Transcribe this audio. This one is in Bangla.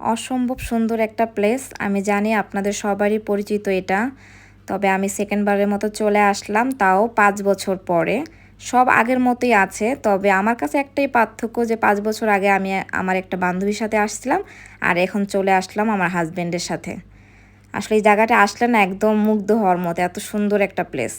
অসম্ভব সুন্দর একটা প্লেস আমি জানি আপনাদের সবারই পরিচিত এটা। তবে আমি সেকেন্ডবারের মতো চলে আসলাম, তাও পাঁচ বছর পরে। সব আগের মতোই আছে, তবে আমার কাছে একটাই পার্থক্য যে পাঁচ বছর আগে আমি আমার একটা বান্ধবীর সাথে আসছিলাম, আর এখন চলে আসলাম আমার হাজব্যান্ডের সাথে। আসলে এই জায়গাটা আসলে না একদম মুগ্ধ হওয়ার মতো, এত সুন্দর একটা প্লেস